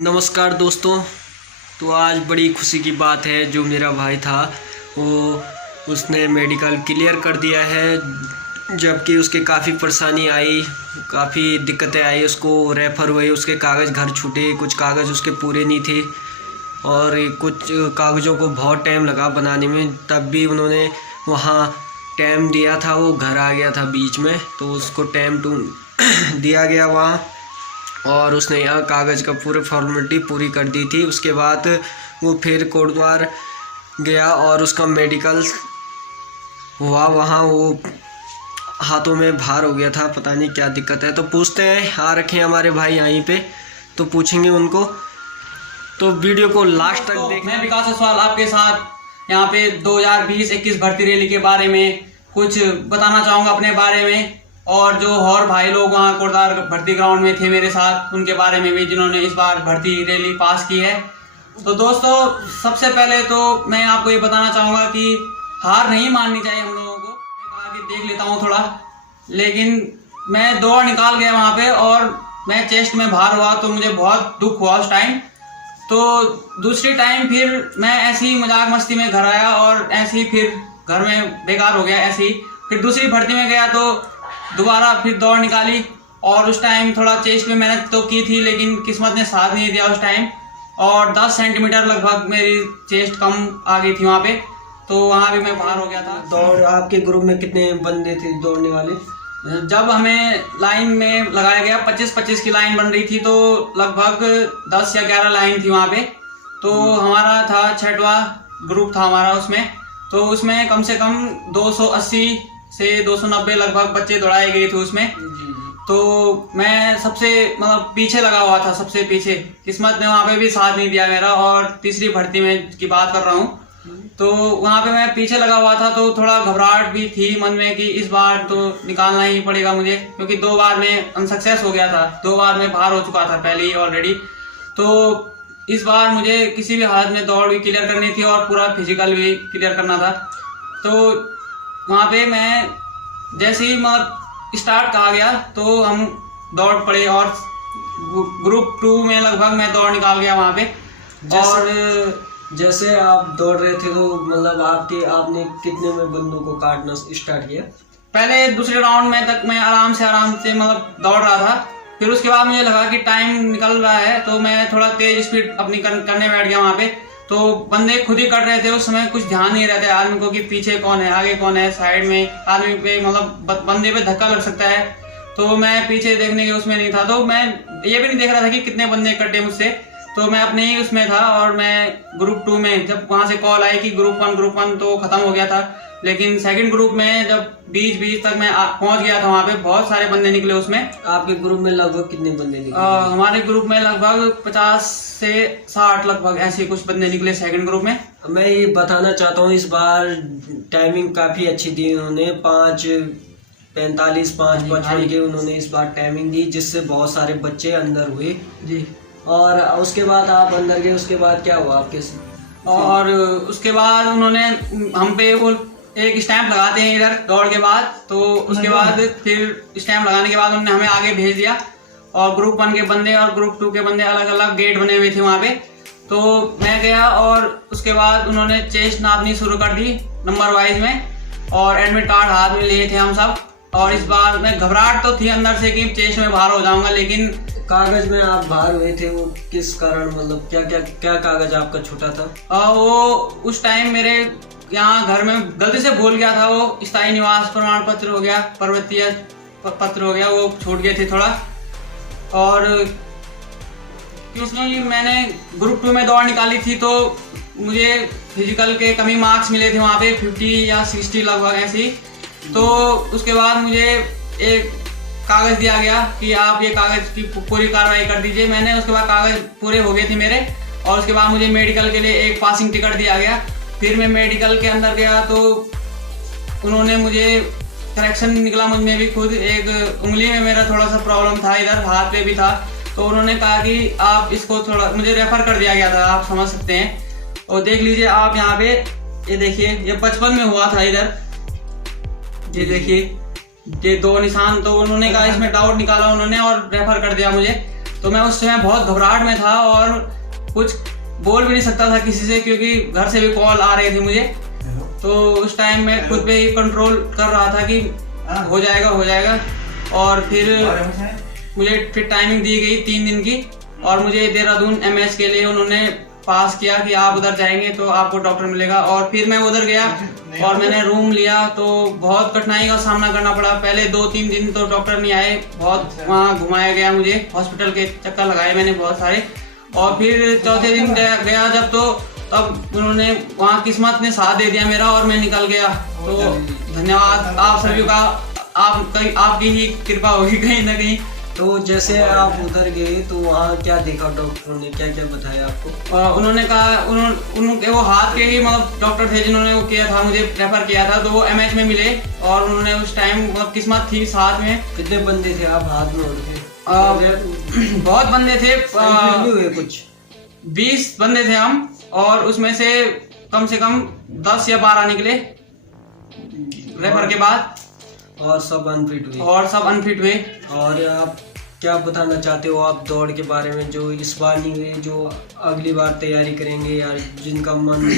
नमस्कार दोस्तों। तो आज बड़ी खुशी की बात है, जो मेरा भाई था वो उसने मेडिकल क्लियर कर दिया है, जबकि उसके काफ़ी परेशानी आई, काफ़ी दिक्कतें आई, उसको रेफ़र हुए, उसके कागज़ घर छूटे, कुछ कागज़ उसके पूरे नहीं थे और कुछ कागज़ों को बहुत टाइम लगा बनाने में। तब भी उन्होंने वहाँ टाइम दिया था, वो घर आ गया था बीच में, तो उसको टाइम दिया गया वहाँ और उसने यहाँ कागज़ का पूरे फॉर्मेलिटी पूरी कर दी थी। उसके बाद वो फिर कोटद्वार गया और उसका मेडिकल हुआ। वहाँ वो हाथों में भार हो गया था, पता नहीं क्या दिक्कत है। तो पूछते हैं, आ रखे हैं हमारे भाई यहीं पे, तो पूछेंगे उनको। तो वीडियो को लास्ट तक देखना। मैं विकास सवाल आपके साथ यहाँ पे 2020-21 भर्ती रैली के बारे में कुछ बताना चाहूँगा अपने बारे में, और जो और भाई लोग वहाँ कोटद्वार भर्ती ग्राउंड में थे मेरे साथ, उनके बारे में भी जिन्होंने इस बार भर्ती रैली पास की है। तो दोस्तों, सबसे पहले तो मैं आपको ये बताना चाहूँगा कि हार नहीं माननी चाहिए हम लोगों को। मैं आगे देख लेता हूँ थोड़ा, लेकिन मैं दौड़ निकाल गया वहाँ पे और मैं चेस्ट में भार हुआ, तो मुझे बहुत दुख हुआ उस टाइम। तो दूसरी टाइम फिर मैं ऐसे ही मजाक मस्ती में घर आया और ऐसे ही फिर घर में बेकार हो गया ऐसे ही। फिर दूसरी भर्ती में गया तो दोबारा फिर दौड़ निकाली और उस टाइम थोड़ा चेस्ट में मेहनत तो की थी, लेकिन किस्मत ने साथ नहीं दिया उस टाइम, और 10 सेंटीमीटर लगभग मेरी चेस्ट कम आ गई थी वहाँ पे, तो वहाँ भी मैं बाहर हो गया था। दौड़ आपके ग्रुप में कितने बंदे थे दौड़ने वाले? जब हमें लाइन में लगाया गया 25-25 की लाइन बन रही थी, तो लगभग 10 या 11 लाइन थी वहाँ पे। तो हमारा था 6वां ग्रुप था हमारा उसमें, तो उसमें कम से कम 280 से 290 लगभग बच्चे दौड़ाए गए थे उसमें। तो मैं सबसे पीछे लगा हुआ था, सबसे पीछे। किस्मत ने वहाँ पे भी साथ नहीं दिया मेरा, और तीसरी भर्ती में की बात कर रहा हूँ, तो वहाँ पे मैं पीछे लगा हुआ था, तो थोड़ा घबराहट भी थी मन में कि इस बार तो निकालना ही पड़ेगा मुझे, क्योंकि 2 बार में अनसक्सेस हो गया था, 2 बार में बाहर हो चुका था पहले ही ऑलरेडी। तो इस बार मुझे किसी भी हालत में दौड़ भी क्लियर करनी थी और पूरा फिजिकल भी क्लियर करना था। तो वहाँ पे मैं जैसे ही स्टार्ट कहा गया तो हम दौड़ पड़े और ग्रुप 2 में लगभग मैं दौड़ निकाल गया वहाँ पे। और जैसे आप दौड़ रहे थे तो आपने कितने में बंदों को काटना स्टार्ट किया? पहले दूसरे राउंड में तक मैं आराम से दौड़ रहा था। फिर उसके बाद मुझे लगा कि टाइम निकल रहा है, तो मैं थोड़ा तेज स्पीड अपनी करने बैठ गया वहाँ पे। तो बंदे खुद ही कर रहे थे, उस समय कुछ ध्यान नहीं रहता है आदमी को कि पीछे कौन है, आगे कौन है, साइड में आदमी पे बंदे पे धक्का लग सकता है। तो मैं पीछे देखने के उसमें नहीं था, तो मैं ये भी नहीं देख रहा था कि कितने बंदे कटे मुझसे, तो मैं अपने ही उसमें था। और मैं ग्रुप 2 में जब वहां से कॉल आई कि ग्रुप 1 तो खत्म हो गया था, लेकिन सेकंड ग्रुप में जब बीच तक मैं पहुंच गया था, वहां पे बहुत सारे बंदे निकले उसमें। आपके ग्रुप में लगभग कितने बंदे निकले? हमारे ग्रुप में लगभग 50 से 60 लगभग ऐसे कुछ बंदे निकले सेकंड ग्रुप में। मैं ये बताना चाहता हूँ, इस बार टाइमिंग काफी अच्छी दी उन्होंने, 5:45 5:55 के उन्होंने इस बार टाइमिंग दी, जिससे बहुत सारे बच्चे अंदर हुए जी। और उसके बाद आप अंदर गए, उसके बाद क्या हुआ आपके? और उसके बाद उन्होंने हम पे वो एक स्टैंप लगाते हैं इधर दौड़ के बाद, तो उसके बाद फिर स्टैंप लगाने के बाद उन्होंने हमें आगे भेज दिया, और ग्रुप 1 के बंदे और ग्रुप 2 के बंदे अलग अलग गेट बने हुए थे वहाँ पे। तो मैं गया और उसके बाद उन्होंने चेस्ट नापनी शुरू कर दी नंबर वाइज में, और एडमिट कार्ड हाथ में लिए थे हम सब। और इस बार मैं घबराहट तो थी अंदर से कि चेस्ट में बाहर हो जाऊंगा, लेकिन कागज में आप बाहर हुए थे, वो किस कारण, क्या कागज आपका छूटा था? वो उस टाइम मेरे यहाँ घर में गलती से भूल गया था, वो स्थायी निवास प्रमाण पत्र हो गया, पर्वतीय पत्र हो गया, वो छूट गए थे थोड़ा। और क्योंकि मैंने ग्रुप 2 में दौड़ निकाली थी, तो मुझे फिजिकल के कमी मार्क्स मिले थे वहाँ पे 50 या 60 लगभग ऐसे। तो उसके बाद मुझे एक कागज दिया गया कि आप ये कागज की पूरी कार्रवाई कर दीजिए। मैंने उसके बाद कागज पूरे हो गए थे मेरे, और उसके बाद मुझे मेडिकल के लिए एक पासिंग टिकट दिया गया। फिर मैं मेडिकल के अंदर गया, तो उन्होंने मुझे करेक्शन निकला मुझ में भी खुद, एक उंगली में मेरा थोड़ा सा प्रॉब्लम था, इधर हाथ पे भी था, तो उन्होंने कहा कि आप इसको थोड़ा, मुझे रेफर कर दिया गया था, आप समझ सकते हैं। और देख लीजिए आप यहाँ पे, ये देखिए, ये 55 में हुआ था इधर, ये देखिए ये 2 निशान। तो उन्होंने कहा इसमें डाउट निकाला उन्होंने और रेफर कर दिया मुझे। तो मैं उस समय बहुत घबराहट में था और कुछ बोल भी नहीं सकता था किसी से, क्योंकि घर से भी कॉल आ रही थी मुझे। तो उस टाइम मैं खुद पे ही कंट्रोल कर रहा था कि हो जाएगा। और फिर मुझे फिर टाइमिंग दी गई 3 दिन की, और मुझे देहरादून MS के लिए उन्होंने पास किया कि आप उधर जाएंगे तो आपको डॉक्टर मिलेगा। और फिर मैं उधर गया और मैंने रूम लिया, तो बहुत कठिनाई का सामना करना पड़ा। पहले 2-3 दिन तो डॉक्टर नहीं आए, बहुत वहाँ घुमाया गया, मुझे हॉस्पिटल के चक्कर लगाए मैंने बहुत सारे। और फिर चौथे दिन गया जब, तो तब उन्होंने वहाँ किस्मत ने साथ दे दिया मेरा और मैं निकल गया। तो धन्यवाद आप सभी का, आपकी ही कृपा होगी कहीं ना कहीं। तो जैसे आप उधर गए तो वहाँ क्या देखा, डॉक्टरों ने क्या क्या बताया आपको? उन्होंने कहा, उनके वो हाथ के ही मतलब डॉक्टर थे जिन्होंने वो किया था, मुझे रेफर किया था, तो वो MS में मिले। और उन्होंने उस टाइम मतलब किस्मत थी साथ में। कितने बंदे थे आप हाथ में उड़ के? बहुत बंदे थे, हुए कुछ 20 बंदे थे हम, और उसमें से कम 10 या 12 निकले रेफर के बाद, और सब अनफिट हुए। और आप क्या बताना चाहते हो आप दौड़ के बारे में, जो इस बार नहीं हुए, जो अगली बार तैयारी करेंगे या जिनका मन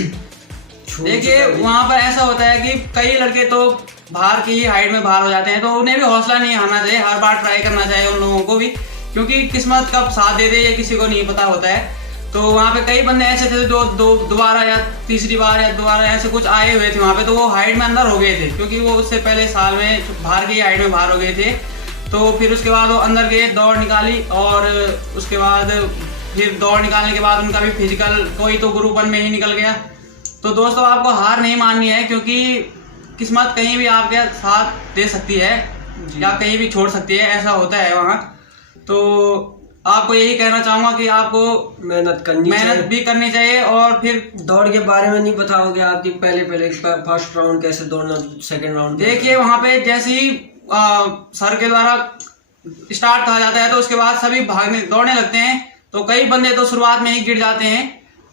देखिए वहाँ पर ऐसा होता है कि कई लड़के तो बाहर की ही हाइट में बाहर हो जाते हैं, तो उन्हें भी हौसला नहीं आना चाहिए, हर बार ट्राई करना चाहिए उन लोगों को भी, क्योंकि किस्मत कब साथ दे दे ये किसी को नहीं पता होता है। तो वहाँ पे कई बंदे ऐसे थे जो दोबारा या तीसरी बार या दोबारा ऐसे कुछ आए हुए थे वहाँ पे, तो वो हाइट में अंदर हो गए थे, क्योंकि वो उससे पहले साल में बाहर की हाइट में बाहर हो गए थे। तो फिर उसके बाद वो अंदर गए, दौड़ निकाली, और उसके बाद फिर दौड़ निकालने के बाद उनका भी फिजिकल, कोई तो ग्रुप 1 में ही निकल गया। तो दोस्तों आपको हार नहीं माननी है, क्योंकि किस्मत कहीं भी आपके साथ दे सकती है या कहीं भी छोड़ सकती है, ऐसा होता है वहाँ। तो आपको यही कहना चाहूंगा कि आपको मेहनत भी करनी चाहिए। और फिर दौड़ के बारे में नहीं बताओगे आपकी पहले फर्स्ट राउंड कैसे दौड़ना, सेकंड राउंड? देखिए वहाँ पे जैसे ही सर के द्वारा स्टार्ट कहा जाता है तो उसके बाद सभी दौड़ने लगते हैं। तो कई बंदे तो शुरुआत में ही गिर जाते हैं,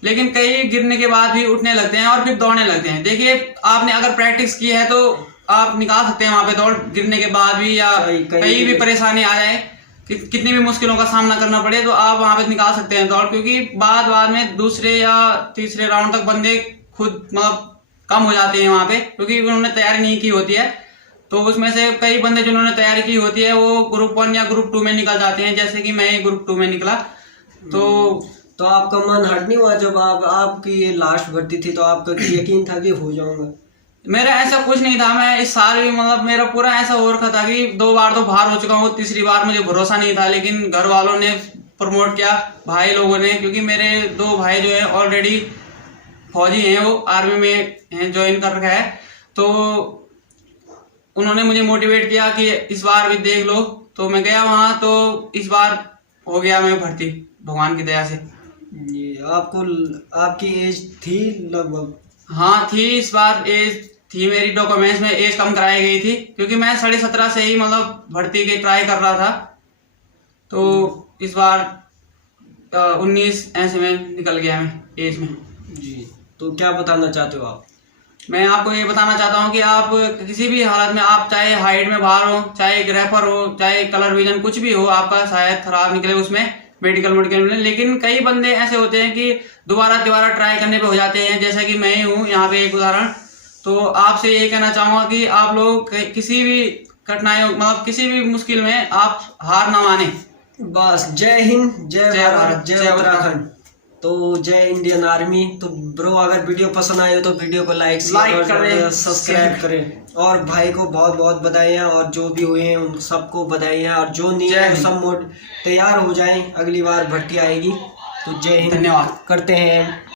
लेकिन कई गिरने के बाद भी उठने लगते हैं और फिर दौड़ने लगते हैं। देखिए आपने अगर प्रैक्टिस की है तो आप निकाल सकते हैं वहाँ पे दौड़, गिरने के बाद भी, या कहीं भी परेशानी आ जाए, कितनी भी मुश्किलों का सामना करना पड़े, तो आप वहाँ पे निकाल सकते हैं दौड़। क्योंकि बाद में दूसरे या तीसरे राउंड तक बंदे खुद मतलब कम हो जाते हैं वहाँ पे, क्योंकि उन्होंने तैयारी नहीं की होती है। तो उसमें से कई बंदे जिन्होंने तैयारी की होती है वो ग्रुप 1 या ग्रुप 2 में निकल जाते हैं, जैसे कि मैं ग्रुप 2 में निकला। तो आपका मन हट नहीं हुआ जब आपकी ये लास्ट भर्ती थी, तो आपका यकीन था कि हो जाऊंगा? मेरा ऐसा कुछ नहीं था, मैं इस साल भी मतलब मेरा पूरा ऐसा हो रखा था कि 2 बार तो बाहर हो चुका हूँ, तीसरी बार मुझे भरोसा नहीं था, लेकिन घर वालों ने प्रमोट किया, भाई लोगों ने, क्योंकि मेरे 2 भाई जो है ऑलरेडी फौजी हैं, वो आर्मी में हैं, ज्वाइन कर रखा है। तो उन्होंने मुझे मोटिवेट किया कि इस बार भी देख लो। तो मैं गया वहाँ, तो इस बार हो गया मैं भर्ती भगवान की दया से। ये आपकी एज थी लगभग? हाँ थी, इस बार एज थी मेरी, डॉक्यूमेंट्स में एज कम कराई गई थी, क्योंकि मैं 17.5 से ही मतलब भर्ती के ट्राई कर रहा था। तो इस बार 19 ऐसे में निकल गया मैं एज में। जी, तो क्या बताना चाहते हो आप? मैं आपको ये बताना चाहता हूँ कि आप किसी भी हालत में, आप चाहे हाइट में बाहर हो, चाहे ग्रेफर हो, चाहे कलर विजन कुछ भी हो, आपका शायद खराब निकले उसमें मेडिकल मिले, लेकिन कई बंदे ऐसे होते हैं कि दोबारा ट्राई करने पे हो जाते हैं, जैसा कि मैं ही हूँ यहाँ पे एक उदाहरण। तो आपसे यही कहना चाहूंगा कि आप लोग किसी भी कठिनाई मतलब किसी भी मुश्किल में आप हार ना माने। बस जय हिंद, जय भारत, जय उत्तराखंड। तो जय इंडियन आर्मी। तो ब्रो अगर वीडियो पसंद आए हो तो वीडियो को लाइक करें, सब्सक्राइब करें, और भाई को बहुत बहुत बधाइयाँ, और जो भी हुए हैं उन सबको बधाइयाँ, और जो नहीं है सब तैयार हो जाएं, अगली बार भर्ती आएगी। तो जय हिंद, धन्यवाद करते हैं।